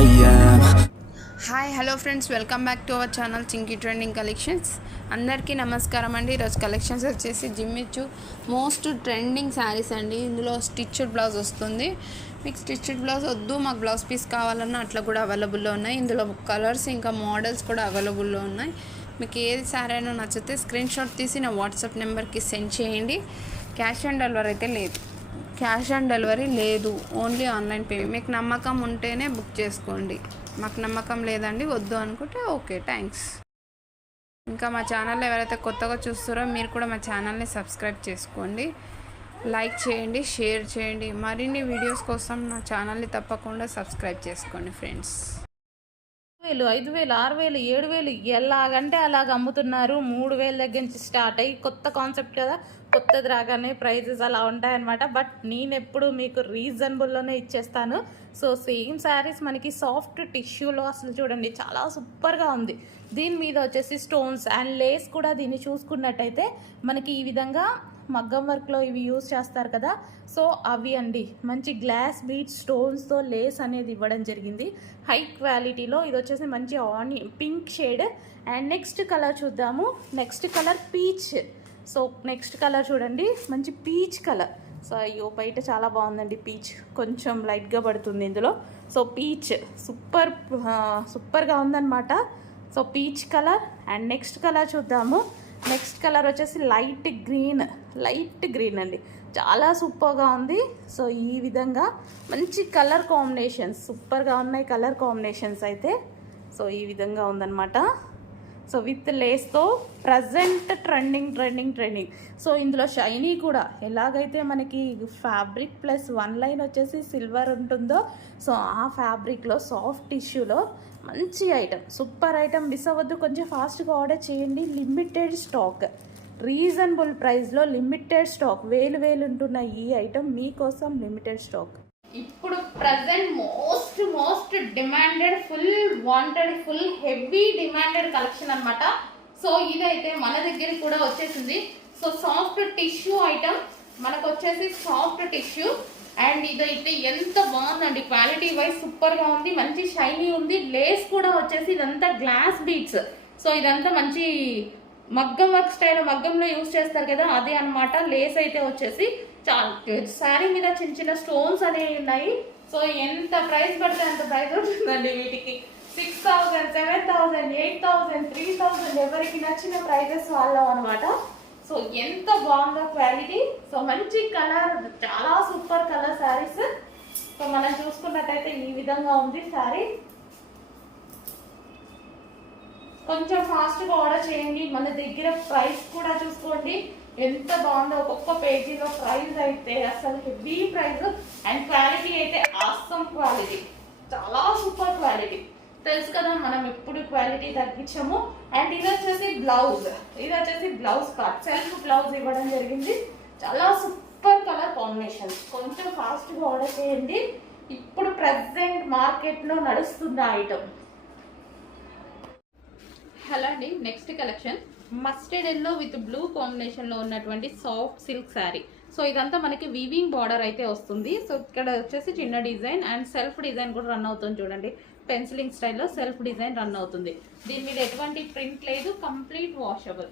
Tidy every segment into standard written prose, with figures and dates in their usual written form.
I am. Hi hello friends, welcome back to our channel Chinki trending collections. అందరికీ నమస్కారం అండి. ఈరోజు కలెక్షన్స్ వచ్చేసి జిమ్మిచ్చు మోస్ట్ ట్రెండింగ్ శారీస్ అండి. ఇందులో స్టిచ్డ్ బ్లౌజ్ వస్తుంది. మీకు స్టిచ్డ్ బ్లౌజ్ వద్దు, మాకు బ్లౌజ్ పీస్ కావాలన్నా అట్లా కూడా అవైలబుల్లో ఉన్నాయి. ఇందులో కలర్స్ ఇంకా మోడల్స్ కూడా అవైలబుల్లో ఉన్నాయి. మీకు ఏది శారీ అయినా నచ్చితే స్క్రీన్ షాట్ తీసి నా వాట్సాప్ నెంబర్కి సెండ్ చేయండి. క్యాష్ ఆన్ డెలివరీ లేదు, ఓన్లీ ఆన్లైన్ పేమెంట్. మీకు నమ్మకం ఉంటేనే బుక్ చేసుకోండి. మాకు నమ్మకం లేదండి, వద్దు అనుకుంటే ఓకే, థ్యాంక్స్. ఇంకా మా ఛానల్ ఎవరైతే కొత్తగా చూస్తారో మీరు కూడా మా ఛానల్ని సబ్స్క్రైబ్ చేసుకోండి, లైక్ చేయండి, షేర్ చేయండి. మరిన్ని వీడియోస్ కోసం నా ఛానల్ని తప్పకుండా సబ్స్క్రైబ్ చేసుకోండి ఫ్రెండ్స్. 5,000, 5,000, 6,000, 7,000 ఎలాగంటే అలాగ అమ్ముతున్నారు. 3,000 దగ్గర నుంచి స్టార్ట్ అయ్యి కొత్త కాన్సెప్ట్ కదా, కొత్తది రాగానే ప్రైజెస్ అలా ఉంటాయన్నమాట. బట్ నేను ఎప్పుడు మీకు రీజనబుల్లోనే ఇచ్చేస్తాను. సో సేమ్ శారీస్ మనకి సాఫ్ట్ టిష్యూలో అసలు చూడండి చాలా సూపర్గా ఉంది. దీని మీద వచ్చేసి స్టోన్స్ అండ్ లేస్ కూడా దీన్ని చూసుకున్నట్టయితే మనకి ఈ విధంగా మగ్గం వర్క్లో ఇవి యూజ్ చేస్తారు కదా, సో అవి అండి మంచి గ్లాస్ బీట్ స్టోన్స్తో లేస్ అనేది ఇవ్వడం జరిగింది. హై క్వాలిటీలో ఇది వచ్చేసి మంచి pink shade. And next colour చూద్దాము. Next colour peach. So next colour చూడండి, మంచి పీచ్ కలర్. సో అయ్యో బయట చాలా బాగుందండి, పీచ్ కొంచెం లైట్గా పడుతుంది ఇందులో. సో పీచ్ సూపర్గా ఉందన్నమాట. So peach colour. And next colour చూద్దాము. నెక్స్ట్ కలర్ వచ్చేసి లైట్ గ్రీన్ అండి, చాలా సూపర్గా ఉంది. సో ఈ విధంగా మంచి కలర్ కాంబినేషన్స్ సూపర్గా ఉన్నాయి. కలర్ కాంబినేషన్స్ అయితే సో ఈ విధంగా ఉందన్నమాట. సో విత్ లేస్తో ప్రజెంట్ ట్రెండింగ్. సో ఇందులో షైనీ కూడా ఎలాగైతే మనకి ఫ్యాబ్రిక్ ప్లస్ వన్ లైన్ వచ్చేసి సిల్వర్ ఉంటుందో, సో ఆ ఫ్యాబ్రిక్లో సాఫ్ట్ టిష్యూలో మంచి ఐటమ్, సూపర్ ఐటమ్. మిస్ అవ్వద్దు, కొంచెం ఫాస్ట్గా ఆర్డర్ చేయండి. లిమిటెడ్ స్టాక్, రీజనబుల్ ప్రైస్లో లిమిటెడ్ స్టాక్. వేలు ఉంటున్న ఈ ఐటమ్ మీకోసం లిమిటెడ్ స్టాక్. ఇప్పుడు present most demanded, full wanted, full heavy demanded collection అనమాట. సో ఇదైతే మన దగ్గర కూడా వచ్చేసింది. సో సాఫ్ట్ టిష్యూ ఐటమ్ మనకు వచ్చేసి సాఫ్ట్ టిష్యూ. అండ్ ఇదైతే ఎంత బాగుందండి, క్వాలిటీ వైజ్ సూపర్గా ఉంది, మంచి షైనీ ఉంది. లేస్ కూడా వచ్చేసి ఇదంతా గ్లాస్ బీట్స్. సో ఇదంతా మంచి మగ్గం వర్క్ స్టైల్, మగ్గంలో యూజ్ చేస్తారు కదా, అదే అనమాట. లేస్ అయితే వచ్చేసి చాలా శారీ మీద చిన్న స్టోన్స్ అనేవి ఉన్నాయి. సో ఎంత ప్రైస్ పడితే అంత ప్రైస్ ఉంటుందండి వీటికి. 6,000, 7,000, 8,000, 3,000 ఎవరికి నచ్చిన ప్రైజెస్ వాళ్ళం అనమాట. సో ఎంత బాగుందో క్వాలిటీ. సో మంచి కలర్, చాలా సూపర్ కలర్ శారీస్. సో మనం చూసుకున్నట్టయితే ఈ విధంగా ఉంది శారీ. కొంచెం ఫాస్ట్గా ఆర్డర్ చేయండి. మన దగ్గర ప్రైస్ కూడా చూసుకోండి ఎంత బాగుందో. ఒక్కొక్క పేజీలో ప్రైస్ అయితే అసలు హెవీ ప్రైస్. అండ్ క్వాలిటీ అయితే ఆసమ్ క్వాలిటీ, చాలా సూపర్ క్వాలిటీ. తెలుసు కదా మనం ఎప్పుడు క్వాలిటీ తగ్గించాము. అండ్ ఇది వచ్చేసి బ్లౌజ్ పార్ట్, సెల్ఫ్ బ్లౌజ్ ఇవ్వడం జరిగింది. చాలా సూపర్ కలర్ కాంబినేషన్. కొంచెం ఫాస్ట్గా ఆర్డర్ చేయండి. ఇప్పుడు ప్రెసెంట్ మార్కెట్లో నడుస్తున్న ఐటమ్. హలో అండి, next collection mustard yellow with blue కాంబినేషన్లో ఉన్నటువంటి సాఫ్ట్ సిల్క్ శారీ. సో ఇదంతా మనకి వీవింగ్ బార్డర్ అయితే వస్తుంది. సో ఇక్కడ వచ్చేసి చిన్న డిజైన్ అండ్ సెల్ఫ్ డిజైన్ కూడా రన్ అవుతుంది చూడండి. పెన్సిలింగ్ స్టైల్లో సెల్ఫ్ డిజైన్ రన్ అవుతుంది. దీని మీద ఎటువంటి ప్రింట్ లేదు, complete washable.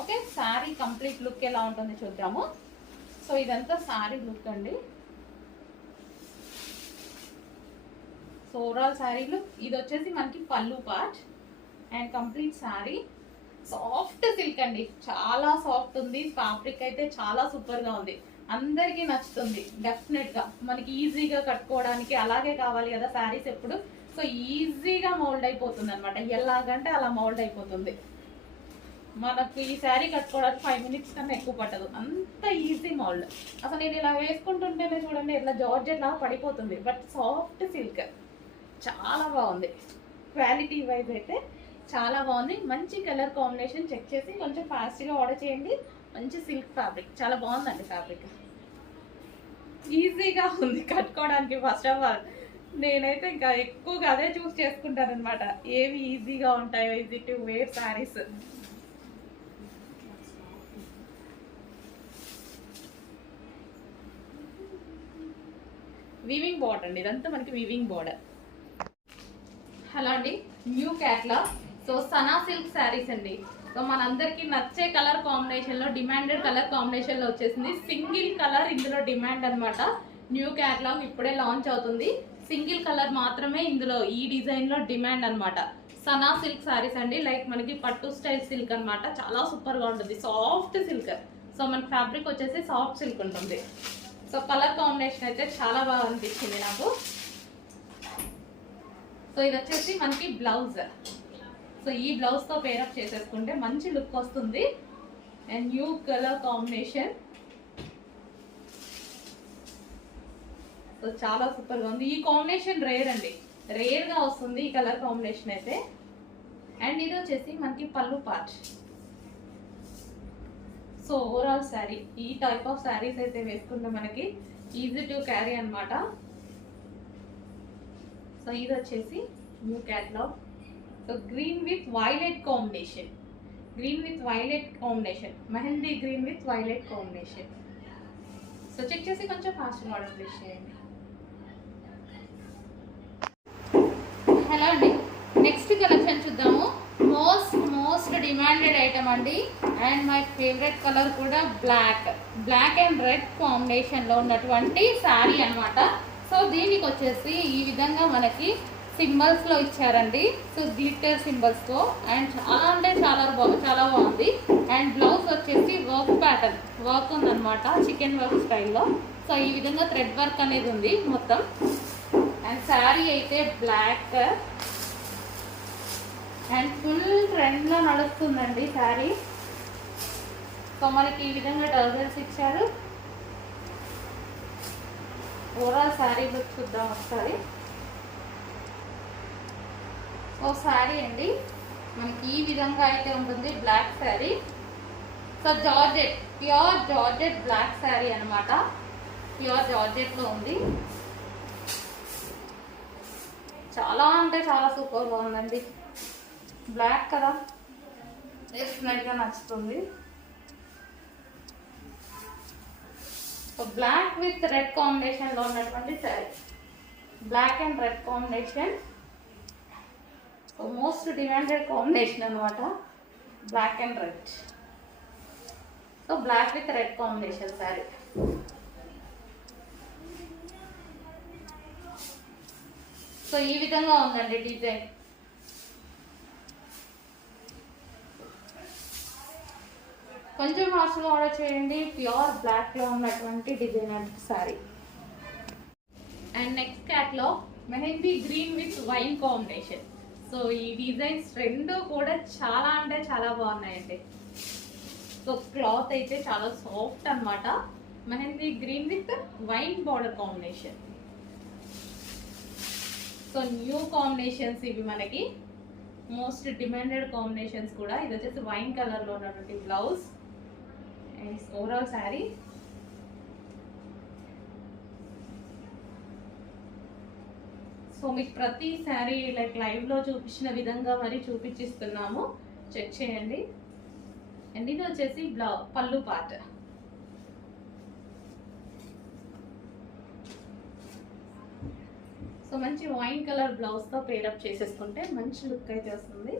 Okay, sari complete look ఎలా ఉంటుంది చూద్దాము. సో ఇదంతా శారీ లుక్ అండి. సో ఓవరాల్ శారీ లుక్ ఇది వచ్చేసి మనకి పళ్ళు part and complete sari. Soft silk అండి, చాలా సాఫ్ట్ ఉంది. ఫ్యాబ్రిక్ అయితే చాలా సూపర్గా ఉంది, అందరికీ నచ్చుతుంది డెఫినెట్గా. మనకి ఈజీగా కట్టుకోవడానికి అలాగే కావాలి కదా శారీస్ ఎప్పుడు. సో ఈజీగా మౌల్డ్ అయిపోతుంది అనమాట, ఎలాగంటే అలా మౌల్డ్ అయిపోతుంది. మనకు ఈ శారీ కట్టుకోవడానికి 5 minutes కన్నా ఎక్కువ పట్టదు, అంత ఈజీ మౌల్డ్. అసలు నేను ఇలా వేసుకుంటుంటేనే చూడండి ఇట్లా జార్జెట్ లాగా పడిపోతుంది. బట్ సాఫ్ట్ సిల్క్ చాలా బాగుంది. క్వాలిటీ వైజ్ అయితే చాలా బాగుంది. మంచి కలర్ కాంబినేషన్. చెక్ చేసి కొంచెం ఫాస్ట్గా ఆర్డర్ చేయండి. మంచి సిల్క్ ఫ్యాబ్రిక్, చాలా బాగుందండి ఫ్యాబ్రిక్. ఈజీగా ఉంది కట్టుకోవడానికి. ఫస్ట్ ఆఫ్ ఆల్ నేనైతే ఇంకా ఎక్కువగా అదే చూస్ చేసుకుంటాను అనమాట, ఏవి ఈజీగా ఉంటాయో, easy to wear saris. Weaving border అండి, ఇదంతా మనకి వీవింగ్ బార్డర్. హలో అండి, న్యూ క్యాట్లాగ్. సో సనా సిల్క్ శారీస్ అండి. సో మనందరికి నచ్చే కలర్ కాంబినేషన్ లో, డిమాండెడ్ కలర్ కాంబినేషన్ లో వచ్చేసింది. సింగిల్ కలర్ ఇందులో డిమాండ్ అన్నమాట. న్యూ క్యాట్లాగ్ ఇప్పుడే లాంచ్ అవుతుంది. సింగిల్ కలర్ మాత్రమే ఇందులో ఈ డిజైన్ లో డిమాండ్ అన్నమాట. సనా సిల్క్ శారీస్ అండి. లైక్ మనకి పట్టు స్టైల్ సిల్క్ అన్నమాట. చాలా సూపర్ గా ఉంటుంది, సాఫ్ట్ సిల్క్. సో మన ఫ్యాబ్రిక్ వచ్చేసి సాఫ్ట్ సిల్క్ ఉంటుంది. సో కలర్ కాంబినేషన్ అయితే చాలా బాగా అనిపించింది నాకు. సో ఇది వచ్చేసి మనకి బ్లౌజ్. సో ఈ బ్లౌజ్ తో పేరప్ చేసేసుకుంటే మంచి లుక్ వస్తుంది. And new colour combination. So చాలా సూపర్ గా ఉంది. ఈ కాంబినేషన్ రేర్ అండి, రేర్ గా వస్తుంది ఈ కలర్ కాంబినేషన్ అయితే. అండ్ ఇది వచ్చేసి మనకి పళ్ళు పార్ట్. సో ఓవరాల్ శారీ ఈ టైప్ ఆఫ్ శారీస్ అయితే వేసుకుంటే మనకి ఈజీ టు క్యారీ అన్నమాట. సో ఇది వచ్చేసి new catalogue. So green with violet combination, green with violet combination, mehndi green with violet combination. So check చేసి కొంచెం ఫాస్ట్గా ఆర్డర్ ప్లేస్ చేయండి. హలో అండి, నెక్స్ట్ కలెక్షన్ చూద్దాము. మోస్ట్ డిమాండెడ్ ఐటమ్ అండి. అండ్ మై ఫేవరెట్ కలర్ కూడా బ్లాక్ అండ్ రెడ్ కాంబినేషన్లో ఉన్నటువంటి శారీ అన్నమాట. సో దీనికి వచ్చేసి ఈ విధంగా మనకి సింబల్స్లో ఇచ్చారండి. So glitter సింబల్స్తో. అండ్ చాలా అంటే చాలా బాగుంది. అండ్ బ్లౌజ్ వచ్చేసి వర్క్ ప్యాటర్న్ వర్క్ ఉందన్నమాట, చికెన్ వర్క్ స్టైల్లో. సో ఈ విధంగా థ్రెడ్ వర్క్ అనేది ఉంది మొత్తం. అండ్ శారీ అయితే బ్లాక్ అండ్ ఫుల్ ట్రెండ్లో నడుస్తుందండి శారీ. సో మనకి ఈ విధంగా డజల్స్ ఇచ్చారు. ఓవరాల్ శారీ లుక్ చూద్దాం ఒకసారి. ఓ శారీ అండి మనకి ఈ విధంగా అయితే ఉంటుంది, black sari. So georgette, pure georgette black sari అనమాట. ప్యూర్ జార్జెట్లో ఉంది. చాలా అంటే చాలా సూపర్గా ఉందండి. బ్లాక్ కదా, డెఫినెట్గా నచ్చుతుంది. సో బ్లాక్ విత్ రెడ్ కాంబినేషన్లో ఉన్నటువంటి sari, black and red combination. So most demanded combination అనమాట, black and red. So black with red combination sari. So ఈ విధంగా ఉందండి డిజైన్. కొంచెం ఫాస్ట్గా ఆర్డర్ చేయండి. ప్యూర్ బ్లాక్లో ఉన్నటువంటి డిజైనర్ శారీ. అండ్ నెక్స్ట్ క్యాట్లో mehndi green with wine combination. So ఈ డిజైన్స్ రెండు కూడా చాలా అంటే చాలా బాగున్నాయండి. సో క్లాత్ అయితే చాలా సాఫ్ట్ అన్నమాట. Mehndi green with wine border combination. So new combinations ఇవి మనకి, మోస్ట్ డిమాండెడ్ కాంబినేషన్స్ కూడా. ఇది వచ్చేసి వైన్ కలర్లో ఉన్నటువంటి blouse and overall sari. So మీకు ప్రతి శారీ లైక్ లైవ్లో చూపించిన విధంగా మరి చూపించిస్తున్నాము, చెక్ చేయండి. అండ్ ఇది వచ్చేసి పళ్ళు పార్ట్. సో మంచి వైన్ కలర్ బ్లౌజ్తో పేరప్ చేసేసుకుంటే మంచి లుక్ అయితే వస్తుంది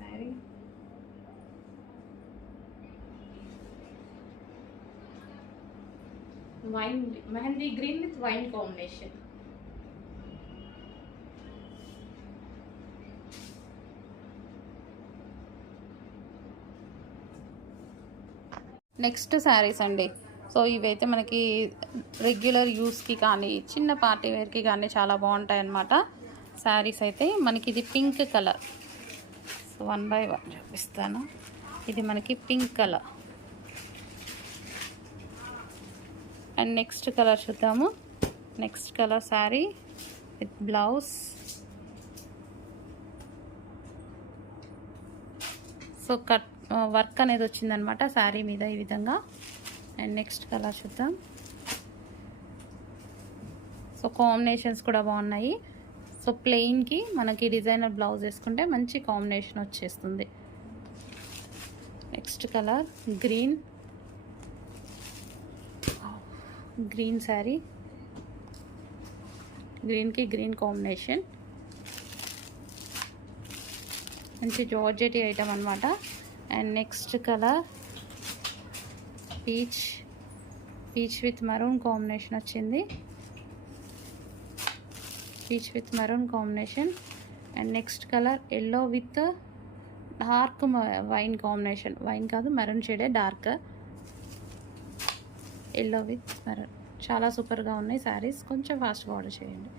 sari. Wine mehndi green with wine combination. Next saris అండి. సో ఇవైతే మనకి రెగ్యులర్ యూస్కి కానీ చిన్న పార్టీ వేర్కి కానీ చాలా బాగుంటాయి అన్నమాట శారీస్ అయితే. మనకి ఇది పింక్ కలర్. సో 1 by 1 చూపిస్తాను. ఇది మనకి pink colour. And next colour చూద్దాము. Next colour sari with blouse. So cut work అనేది వచ్చిందనమాట శారీ మీద ఈ విధంగా. అండ్ నెక్స్ట్ కలర్ చూద్దాం. సో కాంబినేషన్స్ కూడా బాగున్నాయి. సో ప్లెయిన్కి మనకి డిజైనర్ బ్లౌజ్ వేసుకుంటే మంచి కాంబినేషన్ వచ్చేస్తుంది. నెక్స్ట్ కలర్ గ్రీన్ శారీ, గ్రీన్కి గ్రీన్ కాంబినేషన్. మంచి జార్జెటీ ఐటమ్ అనమాట. And next colour peach with maroon combination వచ్చింది. Peach with maroon combination. And next colour yellow with dark wine combination. Wine కాదు, maroon షేడే, dark yellow with maroon. చాలా సూపర్గా ఉన్నాయి శారీస్. కొంచెం ఫాస్ట్గా ఆర్డర్ చేయండి.